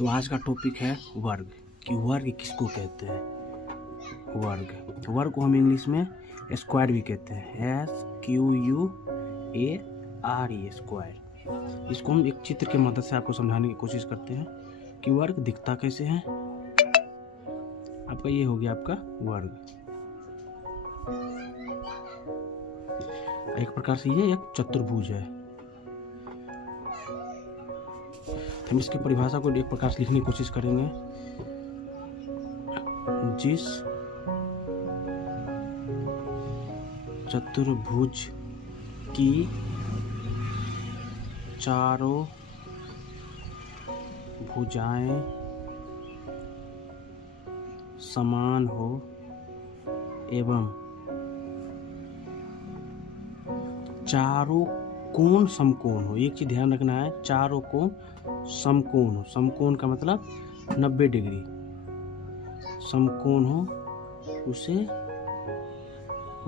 तो आज का टॉपिक है वर्ग कि वर्ग किसको कहते हैं। वर्ग को हम इंग्लिश में स्क्वायर भी कहते हैं, SQUARE स्क्वायर। इसको हम एक चित्र के मदद से आपको समझाने की कोशिश करते हैं कि वर्ग दिखता कैसे है। आपका ये हो गया आपका वर्ग। एक प्रकार से ये एक चतुर्भुज है। हम इसकी परिभाषा को एक प्रकार से लिखने की कोशिश करेंगे। जिस चतुर्भुज की चारों भुजाएं समान हो एवं चारों कोण समकोण हो। एक चीज ध्यान रखना है, चारों कोण समकोण हो। समकोण का मतलब 90 डिग्री समकोण हो, उसे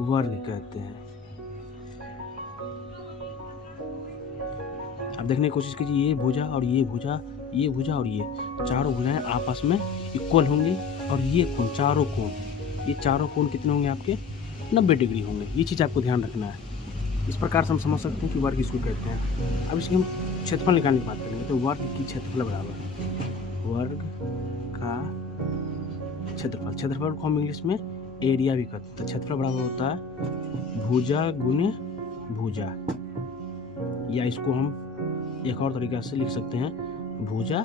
वर्ग कहते हैं। अब देखने की कोशिश कीजिए, ये भुजा और ये भुजा, ये भुजा और ये चारों भुजाएं आपस में इक्वल होंगी और ये कोण, चारों कोण, ये चारों कोण कितने होंगे आपके 90 डिग्री होंगे। ये चीज़ आपको ध्यान रखना है। इस प्रकार से हम समझ सकते हैं कि वर्ग इसको कहते हैं। अब इसकी हम क्षेत्रफल निकालने की बात करेंगे तो वर्ग की क्षेत्रफल बराबर वर्ग का क्षेत्रफल। क्षेत्रफल को हम इंग्लिश में एरिया भी कहते हैं। तो क्षेत्रफल बराबर होता है भुजा गुने भुजा, या इसको हम एक और तरीके से लिख सकते हैं भुजा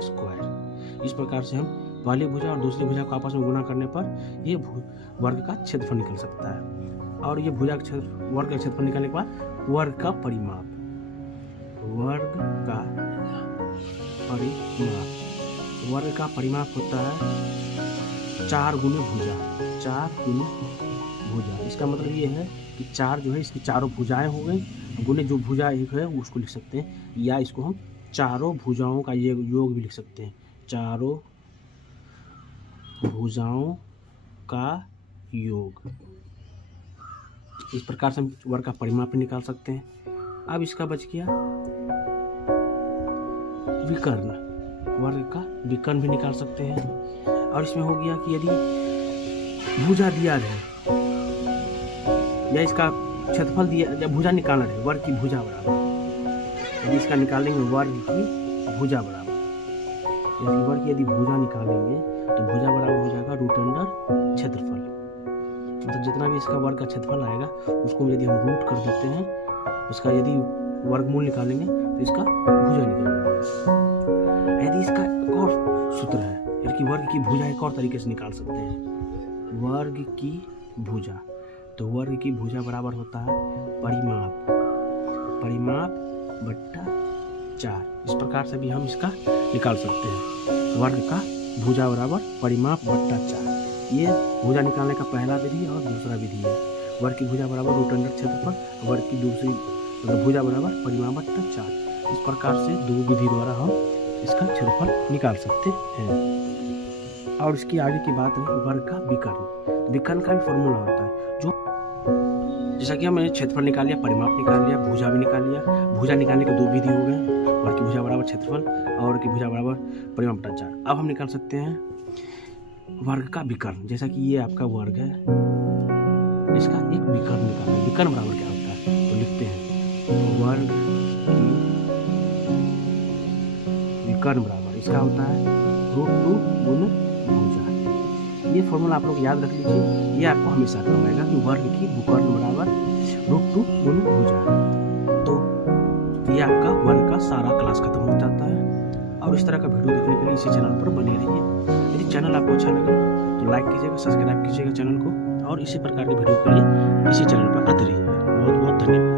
स्क्वायर। इस प्रकार से हम पहली भुजा और दूसरी भुजा को आपस में गुणा करने पर ये वर्ग का क्षेत्रफल निकल सकता है। और ये भुजा का वर्ग का क्षेत्रफल निकालने के बाद वर्ग का परिमाप, वर्ग का परिमाप, वर्ग का परिमाप होता है 4 गुने भुजा, 4 गुने भुजा। इसका मतलब ये है कि 4 जो है इसकी चारों भुजाएं हो गई, गुने जो भुजा एक है उसको लिख सकते हैं, या इसको हम चारों भुजाओं का ये योग भी लिख सकते हैं, चारों भुजाओं का योग। इस प्रकार से हम वर्ग का परिमाप भी निकाल सकते हैं। अब इसका बच गया विकर्ण, वर्ग का विकर्ण भी निकाल सकते हैं। और इसमें हो गया कि यदि भुजा दिया है या इसका क्षेत्रफल दिया, जब भुजा निकालना है वर्ग की भुजा बराबर, यदि इसका निकालेंगे वर्ग की भुजा बराबर, यदि भुजा निकालेंगे तो भुजा बराबर हो जाएगा रूट अंडर क्षेत्रफल। मतलब जितना भी इसका वर्ग का क्षेत्रफल आएगा उसको यदि हम रूट कर देते हैं, उसका यदि वर्गमूल निकालेंगे तो इसका भुजा निकलेगा। यदि इसका एक और सूत्र है, यानी वर्ग की भुजा एक और तरीके से निकाल सकते हैं, वर्ग की भुजा। तो वर्ग की भुजा बराबर होता है परिमाप, परिमाप बट्टा 4। इस प्रकार से भी हम इसका निकाल सकते हैं, वर्ग का भुजा बराबर परिमाप बट्टा 4। ये भुजा निकालने का पहला विधि और दूसरा विधि है। वर्ग की भुजा बराबर रूट अंडर क्षेत्रफल, वर्ग की दूसरी भुजा बराबर परिमाप बट्टा 4। इस प्रकार से दो विधि द्वारा हम इसका क्षेत्रफल निकाल सकते हैं। और इसकी आगे की बात है वर्ग का विकर्ण। विकर्ण का भी फॉर्मूला होता है, जो जैसा कि हमने क्षेत्रफल निकाल लिया, परिमाप निकाल लिया, भुजा भी निकाल लिया। भुजा निकालने के दो विधि हो गए, वर्ग की भुजा बराबर क्षेत्रफल और वर्ग की भुजा बराबर परिमाप बट्टा 4। अब हम निकाल सकते हैं वर्ग का विकर्ण। जैसा कि ये आपका वर्ग है, इसका एक विकर्ण निकालना। विकर्ण बराबर क्या होता है तो लिखते हैं वर्ग की विकर्ण बराबर इसका होता है √2 गुने भुजा। ये फॉर्मूला आप लोग याद रख लीजिए, ये आपको हमेशा काम आएगा कि वर्ग की विकर्ण बराबर √2 गुने भुजा। तो ये आपका वर्ग का सारा क्लास खत्म हो जाता है। और इस तरह का वीडियो देखने के लिए इसी चैनल पर बने रहिए। यदि चैनल आपको अच्छा लगे तो लाइक कीजिएगा, सब्सक्राइब कीजिएगा चैनल को, और इसी प्रकार के वीडियो के लिए इसी चैनल पर आते रहिए। बहुत बहुत धन्यवाद।